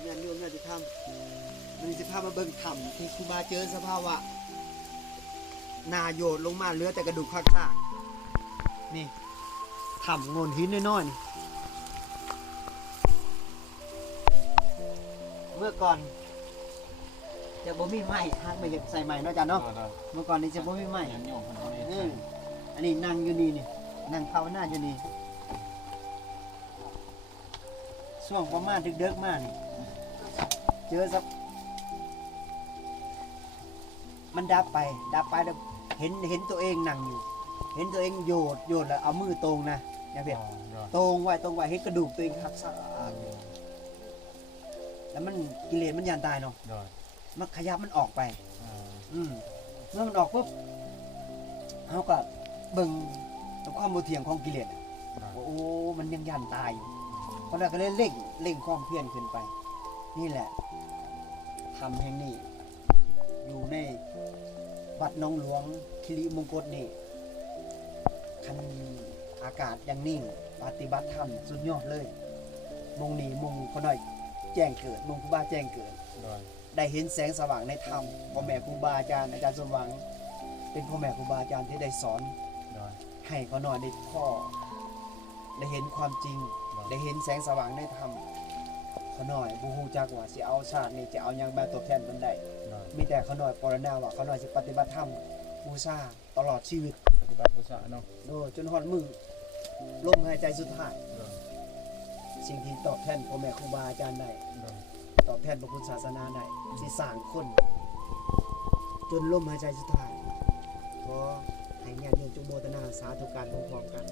เงินโยมเนี่ยจะทำมันจะพามาเบิ่งถ้ำที่ครูบาเจอสภาวะนาโยดลงมาเหลือแต่กระดูกข้างๆนี่ถ้ำโงนหินน้อยๆนี่เมื่อก่อนจะบ่มีไม้ทางไปเห็ดใส่ไม้เนาะจ๊ะเนาะเมื่อก่อนนี่จะบ่มีไม้อันนี้นั่งอยู่นี่นั่งภาวนาอยู่นี่ช่วงประมาณดึกๆมากนี่เจอสักมันดับไปแล้วเห็นตัวเองนั่งอยู่เห็นตัวเองโยดแล้วเอามือตรงนะอย่าเพียตรงไว้เห็นกระดูกตัวเองหักซะแล้วมันกิเลสมันยานตายเนาะมันขยับมันออกไปเมื่อมันออกปุ๊บเขาก็เบิ่งความโมเทียงของกิเลสโอ้มันยังยานตายอยู่เพราะนั้นก็เลยเร่งความเพียรขึ้นไปนี่แหละทำแห่งนี้อยู่ในวัดหนองหลวงคิริมงคลนี่คันอากาศยังนิ่งปฏิบัติธรรมสุดยอดเลยมงนี้มงเขาหน่อยแจ้งเกิดมงครูบาแจ้งเกิดได้เห็นแสงสว่างในธรรมพ่อแม่ครูบาอาจารย์สมหวังเป็นพ่อแม่ครูบาอาจารย์ที่ได้สอนให้เขาหน่อยได้พ่อได้เห็นความจริงได้เห็นแสงสว่างในธรรมเขาหน่อยบูฮูจักว่าสิเอาชาตินี่จะเอายังแบบตอบแทนมันได้มีแต่เขาหน่อยปรณาว่าเขาหน่อยสิปฏิบัติธรรมบูชาตลอดชีวิตปฏิบัติบูชาเนาะโดยจนหอดมือลมหายใจสุดท้ายสิ่งที่ตอบแทนพ่อแม่ครูบาอาจารย์ได้ตอบแทนพระพุทธศาสนาได้สิสร้างคนจนลมหายใจสุดท้ายขอให้ญาติโยมจงโมทนาสาธุการพร้อมๆกัน